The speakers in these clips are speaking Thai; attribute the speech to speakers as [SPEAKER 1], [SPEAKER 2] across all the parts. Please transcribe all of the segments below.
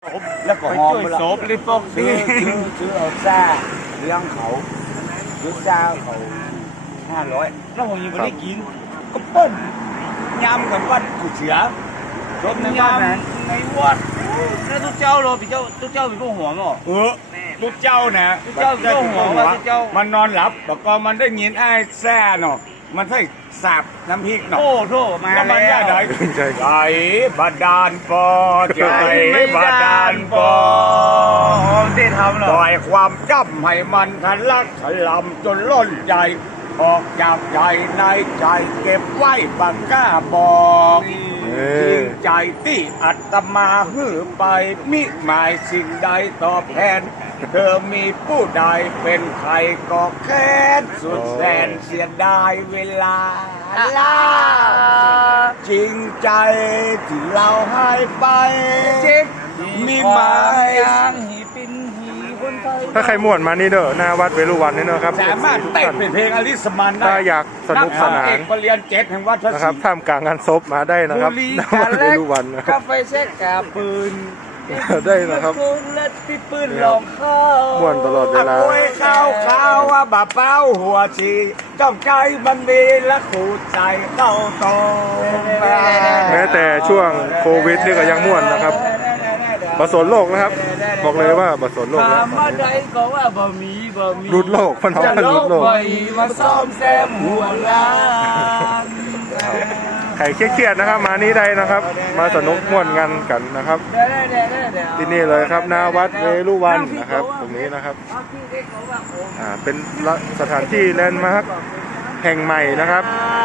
[SPEAKER 1] บแล้วก็หอมละ
[SPEAKER 2] โซบเลยพวก
[SPEAKER 1] ซื้
[SPEAKER 2] นี้
[SPEAKER 1] อเอาซ่าเลี้ยงเขาซื้อซ่าเขา500แล้วผมยังไม่ได้กินก็เปิ้ลยำกันวันกุเสือรถในบ้านนั้นในวัด
[SPEAKER 2] แล้วทุกเจ้าโรพี่เจ้าทุกเจ้าเป็นพวกหัวมั้ง
[SPEAKER 1] ลูกเจ้านะ
[SPEAKER 2] ลูกเจ้าลูกหัวว่าลูกเจ้า
[SPEAKER 1] มันนอนหลับแล้วก็มันได้ยินไอ้แซ่เนาะมันใส่สาบน้ำพริกเนาะ
[SPEAKER 2] โทษมา
[SPEAKER 1] แล้วมัน
[SPEAKER 2] แล้
[SPEAKER 1] ย่าว ได้ใจบาดาลปอใจบาดาลปอ
[SPEAKER 2] ที่ทำหร
[SPEAKER 1] ป
[SPEAKER 2] อ
[SPEAKER 1] ล่อยความจำให้มันทะลักทะลำจนล้นใจ ออกจากใจในใจเก็บไว้ปากกล้าบอกจริงใจที่อัตมาหื้อไปมิหมายสิ่งใดตอบแทน เธอมีผู้ใดเป็นใครก็แค้นสุดแสนเสียดายเวลาล่าจริงใจที่เราให้ไปมีหมาย
[SPEAKER 2] ยังหีปินหีคนไทย
[SPEAKER 3] ถ้าใครม่วนมานี่เด้อหน้าวัดเวรุวันนี่เนอะครับ
[SPEAKER 1] สามารถเต้นเป็นเพลงอลิสมันได้
[SPEAKER 3] ถ้าอยากสนุกสนาน
[SPEAKER 1] เอกปรริญญาเจ็ดแห่งวัดพระ
[SPEAKER 3] นะ
[SPEAKER 1] ศ
[SPEAKER 3] ครับ
[SPEAKER 1] รี
[SPEAKER 3] ท่ามกลางงานศพมาได้นะครับหน้าวัดเวรุวันนะค
[SPEAKER 2] กา
[SPEAKER 3] รับ
[SPEAKER 2] แฟเช็คกาปืน
[SPEAKER 3] ได้นะครับ
[SPEAKER 2] ปืนและที่ปืนหลอกเข้า
[SPEAKER 3] ม่วนตลอดเวลา
[SPEAKER 1] โอ้ยข้าวว่าบาเป้าหัวชีจ้องใจมันดีและขูดใจเข้าตรง
[SPEAKER 3] แม้แต่ช่วงโควิดนี่ก็ยังม่วนนะครับบสนโลกนะครับ บอกเลยว่าบสนโลก
[SPEAKER 2] ถา
[SPEAKER 3] นะ
[SPEAKER 2] มมาใดก็ว่าบ่มี
[SPEAKER 3] รุดโลกมัน
[SPEAKER 2] จะ
[SPEAKER 3] ว่า
[SPEAKER 2] ล
[SPEAKER 3] รุด
[SPEAKER 2] บ
[SPEAKER 3] โลก
[SPEAKER 2] ไปมาซ่อมแซมหัวล้าน
[SPEAKER 3] ใครเครียดๆนะครับ มานี่ได้นะครับ มาสนุกม่วนกันกันนะครับ ที่นี่เลยครับหน้าวัดเวรุวันนะครับ ตรงนี้นะครับเป็นสถานที่แลนด์มาร์คแห่งใหม่นะครับ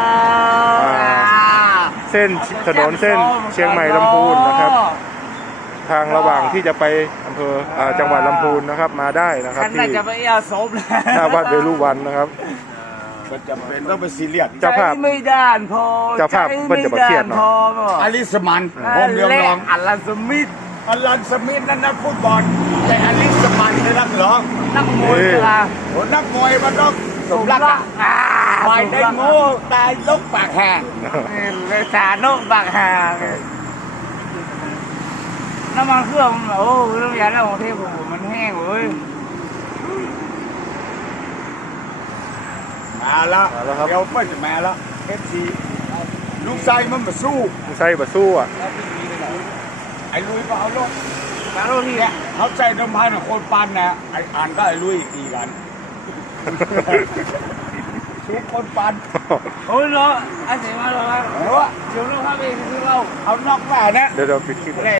[SPEAKER 3] เส้นถนนเส้นเชียงใหม่ลำพูนนะครับ ทางระหว่างที่จะไปอำเภอจังหวัดลำพูนนะครับ มาได้นะครับ
[SPEAKER 2] ฉัน
[SPEAKER 3] ที่
[SPEAKER 2] น่าจะไปเอาศพ
[SPEAKER 3] หน้าวัดเวรุวันนะครับ
[SPEAKER 1] ก็จำเป็นต้องไปซีเรียส
[SPEAKER 3] เจ้าภาพ
[SPEAKER 2] ใจไม่ด้านพอ
[SPEAKER 3] เจ้าภาพเพิ่นจะมาเครียดเนอะ
[SPEAKER 1] อลิสมันผมเรียงร้อง
[SPEAKER 2] อัลลันสมิธ
[SPEAKER 1] อลันสมิธนั่นนักฟุตบอลแต่อลิสมันเป็นนักร้อง
[SPEAKER 2] นักมวยกีฬา
[SPEAKER 1] โอ้นักมวยมันต้องสมรักอะฝ่ายได้โง่ตายลกปากแหก
[SPEAKER 2] เลยสาโนบักหาน้ำมันเครื่องโอ้เรื่องยาแล้วของเทพผมมันแห้งเว้ย
[SPEAKER 1] มาแล้ว
[SPEAKER 3] มาแล้วครับ
[SPEAKER 1] เดี๋ยวเพิ่นจะมาแล้วเอฟซีลูกไส้มันมาสู้
[SPEAKER 3] ใส่บะสู้อ่ะ
[SPEAKER 1] ไอ้ลุยก็เอาลง
[SPEAKER 2] มาโรที่เนี่ย
[SPEAKER 1] เขาใจเดิมพันกับคนปันนะไอ้อ่านก็ไอ้ลุยตีกันสู้คนปัน
[SPEAKER 2] โอ้ยเนาะไอ้เสียมาแล้ว
[SPEAKER 1] เออ
[SPEAKER 2] เดี๋ยวเราพาไปซื้อเรา
[SPEAKER 1] เอานอกแม่นะ
[SPEAKER 3] เดี๋ยวปิดคลิป